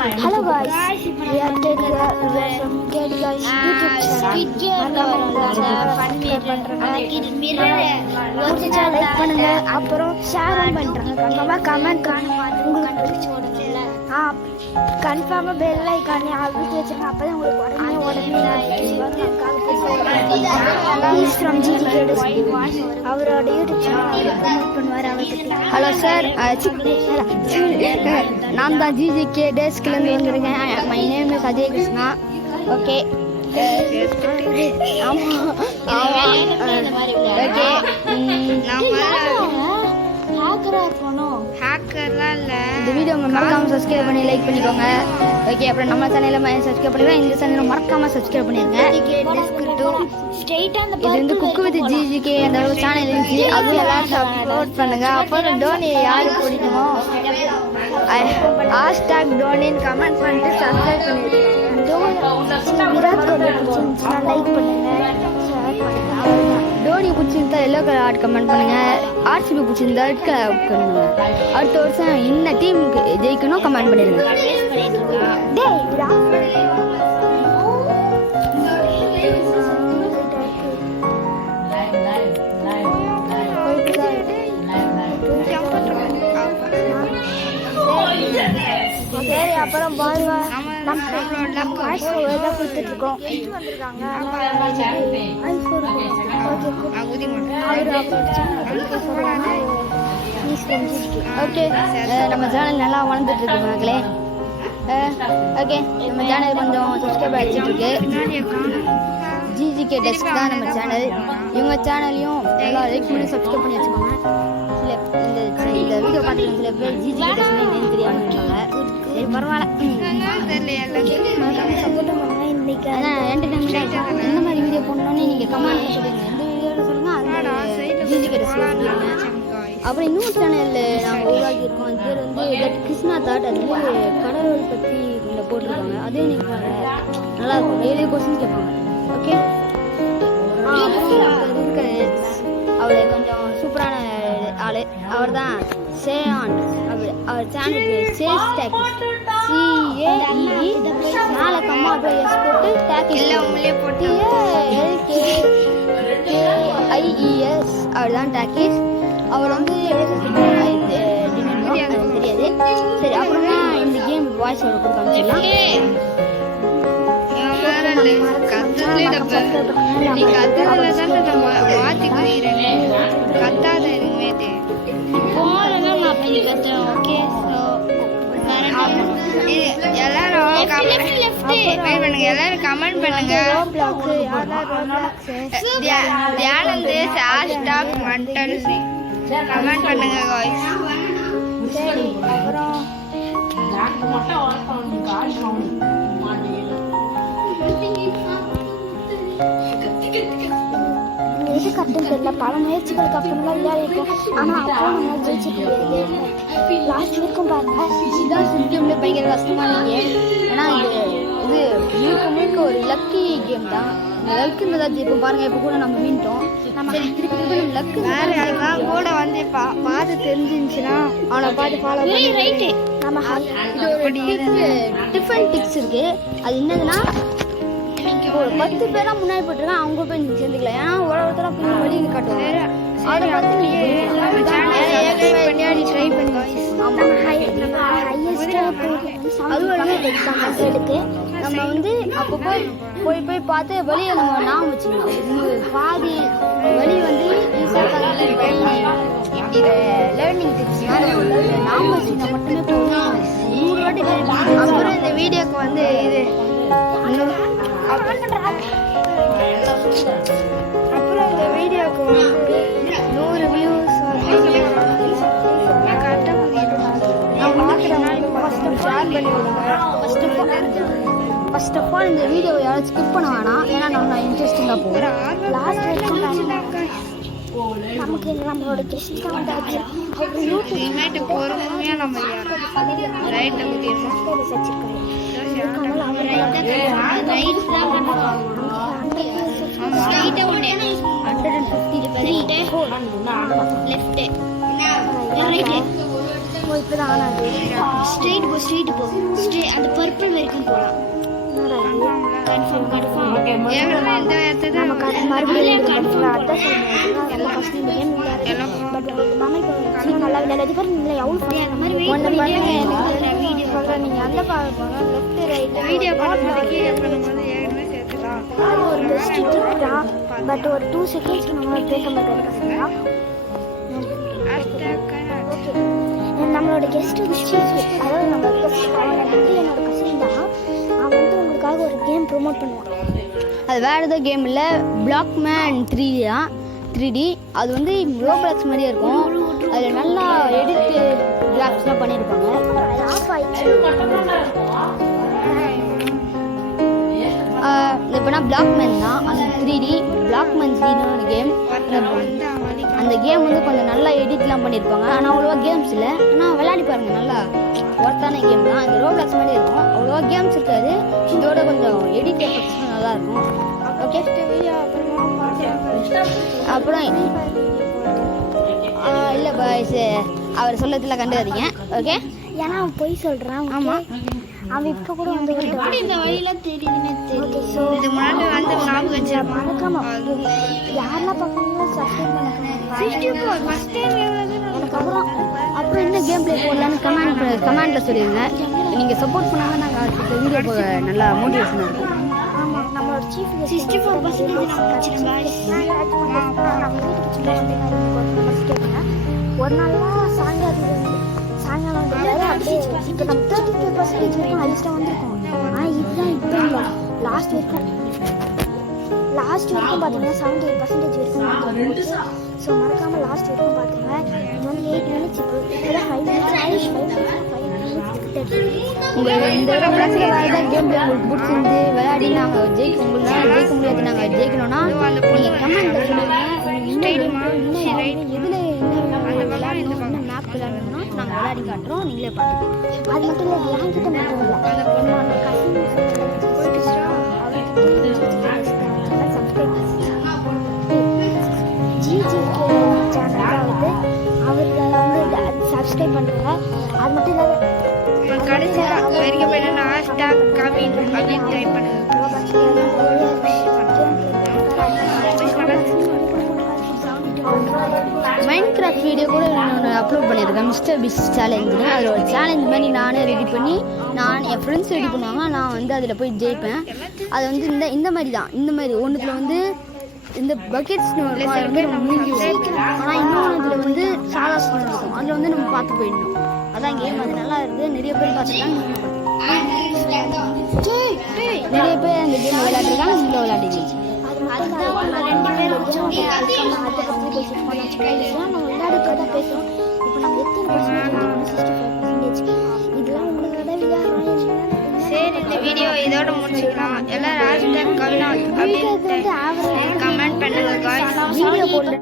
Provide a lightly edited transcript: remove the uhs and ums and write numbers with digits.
Hello guys, we are from Get Guys YouTube channel. Like பண்ணுங்க, அப்புறம் ஷேரும் பண்ணுங்க, comment கன்ஃபார்மாக பெல் ஐக்கானே அழுத்தி வச்சுருங்க. அப்போ தான் உங்களுக்கு உடனே அவரோட யூடியூப் சேனல் ப்ரமோட் பண்ணுவார். அவர்கிட்ட ஹலோ சார், நான் தான் ஜிஜிகே டேஸ்கிலேருந்து வந்துருக்கேன். My name is Ajay Krishna. Okay ஆமாம் ஓகே இந்த வீடியோ மறக்காமல் சப்ஸ்கிரைப் பண்ணி லைக் பண்ணிக்கோங்க. ஓகே, அப்புறம் நம்ம சேனலில் சப்ஸ்கிரைப் பண்ணிடுங்க. இந்த சேனலில் மறக்காமல் சப்ஸ்கிரைப் பண்ணிடுங்க. இது வந்து குக்கு வித் ஜிஜிகே அந்த ஒரு சேனல் இருந்துச்சு, அதுவும் எல்லாம் சப்போர்ட் பண்ணுங்க. அப்புறம் டோனி யாருக்கு பிடிக்குமோ ஹேஷ்டாக் டோனின்னு கமெண்ட் பண்ணிட்டு சப்ஸ்கிரைப் பண்ணிடுங்க. விராட் கோலி பிடிச்சிருந்துச்சுன்னா லைக் பண்ணுங்க, ஷேர் பண்ணுங்க. டோனி பிடிச்சிருந்தா எல்லோ கலர் ஆர்ட் கமெண்ட் பண்ணுங்க. ஆர்சிபி பிடிச்சிருந்தா ரெட் கலர் ஆர்ட் பண்ணுங்க. அடுத்த வருஷம் இந்த டீமுக்கு ஜெயிக்கணும் கமெண்ட் பண்ணிடுங்க. சரி, அப்புறம் கொடுத்துட்டு இருக்கோம். ஓகே, நம்ம சேனல் நல்லா வளர்ந்துட்டு இருக்கு மக்களே. ஓகே, நம்ம சேனல் கொஞ்சம் சப்ஸ்கிரைப் ஆகிட்டு இருக்கு. ஜிஜிகே டெஸ்க் தான் நம்ம சேனல். இவங்க சேனலையும் நல்லா லைக் பண்ணி சப்ஸ்கிரைப் பண்ணி வச்சுக்கோங்க. இந்த வீடியோ பார்த்துட்டு சில பேர் ஜிஜிகே டெஸ்க் என்னன்னு தெரியாமல் இருக்காங்க. சரி, பரவாயில்ல. அதான் என்டர்டைன்மெண்ட் எந்த மாதிரி வீடியோ போடணும்னு நீங்கள் கமெண்ட் சொல்லுங்கள். எந்த வீடியோவில் சொல்லுங்கள், அது ஜிஜிகே டெஸ்க் சொல்லுங்கள். அப்புறம் இன்னொரு சேனலில் நாங்கள் உருவாக்கியிருக்கோம். அது பேர் வந்து கிருஷ்ணா தாட். அது கடவுள் பற்றி கொஞ்சம் போட்டிருக்காங்க. அதே நீங்கள் நல்லா இருக்கும். டெய்லி கொஸ்டின்ஸ் கேட்பாங்க. ஓகே, அவர் கொஞ்சம் சூப்பரான ஆள். அவர் தான் சேயான். அவர் சேனல் பேர் சேஸ் டேக்கிஸ், CAEE நாலக்கம்மா அப்படியே எஸ் போட்டு டேக்கிஸ் போட்டு LKIES. அவர் தான் டேக்கிஸ். அவர் வந்து தெரியாது. சரி, அப்புறமா இந்த கேம் வாய்ஸ் ஓவர் கொடுக்காம எல்லாரும் கமெண்ட் பண்ணுங்க. தியானந்து ஹேஷ்டாக் மட்டன் கமெண்ட் பண்ணுங்க गाइस. சரி, அப்புறம் எது கட்டும் தெரியல. பல முயற்சிகளுக்கு அப்புறம் தான் விளையாடிருக்கோம். ஆனால் அப்போ நம்ம ஜெயிச்சுக்க முடியாது. லாஸ்ட் வரைக்கும் பாருங்க, இதுதான் சிஸ்டம்ல பயங்கர கஷ்டமான கேம். ஏன்னா இது முழுக்க ஒரு லக்கி கேம் தான். லக்கு இருந்தால் ஜெயிப்போம். பாருங்க, இப்போ கூட நம்ம மீண்டோம். சரி, திருப்பி லக்கு வேற யாருக்கெல்லாம் கூட வந்து பார்த்து தெரிஞ்சிருந்துச்சுன்னா அவனை பார்த்து ஃபாலோ பண்ணி ரைட்டு. நம்ம இது ஒரு டிஃபரெண்ட் டிப்ஸ் இருக்கு. அது என்னதுன்னா, ஒரு 10 பேரா முன்னாடி போட்டுருக்கேன், அவங்க போய் நீங்கள் சேர்ந்துக்கலாம். ஏன்னா ஒருத்தராக பின்னாடி வழி காட்டுவாங்க. அதை பார்த்து நீங்கள் ட்ரை பண்ணுங்க. ஆமாம், ஹையஸ்டாக எடுத்து நம்ம வந்து அப்போ போய் பார்த்து வழியை நம்ம ஞாபகம் வச்சுக்கணும். பாதி வழி வந்து லேர்னிங் டிப்ஸ் ஞாபகம் வச்சுக்கிட்டா மட்டுமே போதும். 100 வாட்டி. அப்புறம் இந்த வீடியோக்கு வந்து இது அப்புறம் இந்த வீடியோக்கு வந்து 100 வியூஸ் ஃபர்ஸ்ட் ஆஃப் ஆல் இந்த வீடியோவை யாரும் ஸ்கிப் பண்ண வேணாம். ஏன்னா நம்ம இன்ட்ரெஸ்டிங்காக போகிறோம். லாஸ்ட் நமக்கு நம்மளோட கெஸ்ட் வந்தாச்சு. அவர் யூடியூப் பொறுமையாக நம்ம வச்சிருக்காரு. இப்போ தான் ஆனாது. ஸ்ட்ரெயிட் போ அந்த பர்பிள் வரைக்கும் போகலாம். கன்ஃபார்ம் நம்ம மறுபடியும் அதான் சொல்லுவேன். பட் மாமா இப்போ நல்லா விளையாடுறதுக்கு இல்லை எவ்வளோ அந்த மாதிரி சொல்கிறேன். நீங்கள் அந்த பார்க்க லெஃப்ட் ரைட் வீடியோ பண்ணும்போது ஏற்கனவே சேர்த்துக்கலாம். அது ஒரு பெஸ்ட் டிப் தான். பட் ஒரு 2 செகண்ட்ஸ்க்கு நம்ம பிரேக் பண்ணுறது கஷ்டம். நம்மளோட கெஸ்ட் அதாவது நம்ம கெஸ்ட் அவன் வந்து என்னோட கசின் தான். அவன் வந்து உங்களுக்காக ஒரு கேம் ப்ரொமோட் பண்ணுவான். அது வேறு ஏதோ கேம் இல்லை, பிளாக்மேன் 3D தான். 3D அது வந்து ரோப்ளாக்ஸ் மாதிரியே இருக்கும். அதில் நல்லா எடிட் கிராஃபிக்ஸ்லாம் பண்ணியிருப்பாங்க. ஆஃப் ஆயிடுச்சு. இப்போனா பிளாக்மேன் தான். அந்த 3D பிளாக்மேன் 3D ஒரு கேம். அந்த கேம் வந்து கொஞ்சம் நல்லா எடிட்லாம் பண்ணியிருப்பாங்க. ஆனால் அவ்வளோவா கேம்ஸ் இல்லை. ஆனால் விளையாடி பாருங்கள், நல்லா ஒர்த்தான கேம் தான். இந்த ரோப்ளாக்ஸ் மாதிரி இருக்கும். அவ்வளோவா கேம்ஸ் இருக்காது. இதோட கொஞ்சம் எடிட் எஃபெக்ட்ஸும் நல்லாயிருக்கும். ஓகே, அப்புறம் இல்லை பாய்ஸ், அவர் சொல்லத்தில் கண்டுக்காதீங்க. ஓகே, ஏன்னா அவன் போய் சொல்கிறான். ஆமாம், அவன் இப்போ கூட வந்து இந்த வழியெல்லாம் தெரியுதுன்னு ஓகே. ஸோ இது முன்னாடி வந்து ஞாபகம் வச்சிருப்பேன். மறக்காம யாரெல்லாம் பார்க்கணுமோ சப்ஸ்கிரைப் பண்ணுங்க. எனக்கு அப்புறம் என்ன கேம் பிளே போடலான்னு கமெண்ட்டில் சொல்லிடுங்க. நீங்கள் சப்போர்ட் பண்ணாமல் நாங்கள் அடுத்த வீடியோ போக நல்லா மோட்டிவேஷனாக இருக்கும். ஆமாம், நம்மளோட சீஃப் 64% ஒரு நாள்லாம் சாயங்காலம் வந்து அப்படியே இப்போ நம்ம 35% வரைக்கும் ஹைஸ்ட்டாக வந்திருக்கோம். ஆனால் இதுதான் இப்போ இல்லை, லாஸ்ட் வரைக்கும் பார்த்தீங்கன்னா 78% வரைக்கும். ஸோ மறக்காமல் லாஸ்ட் வரைக்கும் பார்த்துங்க. இது வந்து 8 minutes இப்போ 5 minutes ஆயிடுச்சு. 5 உங்களுக்கு இந்த ப்ளஸில் வேறு ஏதாவது கேம் உங்களுக்கு பிடிச்சிருந்து விளையாடி நாங்கள் உங்களால் ஜெயிக்க முடியாது, நாங்கள் ஜெயிக்கணும்னா நீங்கள் கமெண்ட்டில் சொல்லுங்கள். எதில் என்ன மேப் விளையாடணும்னா நாங்கள் விளையாடி காட்டுறோம், நீங்களே பார்த்துக்கோங்க. அது மட்டும் இல்லை, என்கிட்ட மட்டும் இல்லை, என்னோட கசின்ஸ் ஜிஜிகே சேனல் வந்து அவரில் வந்து சப்ஸ்கிரைப் பண்ணுறாங்க. அது மட்டும் இல்லாத கடைசியாக வரைக்கும் என்னென்ன ஹேஷ்டாக் கமெண்ட் அப்படின்னு டைப் பண்ணுங்க. மைன்கிராஃப்ட் வீடியோ கூட நான் அப்லோட் பண்ணியிருக்கேன், மிஸ்டர் பிஸ் சேலஞ்சுன்னு. அதில் ஒரு சேலஞ்ச் மாதிரி நானே ரெடி பண்ணி என் ஃப்ரெண்ட்ஸ் ரெடி பண்ணுவாங்க, நான் வந்து அதில் போய் ஜெயிப்பேன். அது வந்து இந்த மாதிரி தான். இந்த மாதிரி ஒன்றுத்தில் வந்து இந்த பக்கெட்ஸ் வந்து நம்ம மூழ்கி வச்சிருக்கோம். ஆனால் இன்னொன்று வந்து சாதா ஸ்னோ இருக்கும், அதில் வந்து நம்ம பார்த்து போயிடணும். அதான் கேம், அது நல்லா இருக்குது. நிறைய பேர் பார்த்துருக்காங்க, நிறைய பேர் அந்த கேம் விளையாடுறாங்க, நீங்களும் விளையாடுறீங்க. நம்ம விளையாடுறத தான் பேசுகிறோம். இப்போ நம்ம எத்தனை பர்சன்டேஜ் 65% இதெல்லாம் உங்களுக்கு உதவியாக. சரி, இந்த வீடியோ இதோட முடிச்சுக்கலாம். எல்லாரும் ஹேஷ்டாக் கவினா அப்படின்னு கமெண்ட் பண்ணுங்க. வீடியோ போட்டு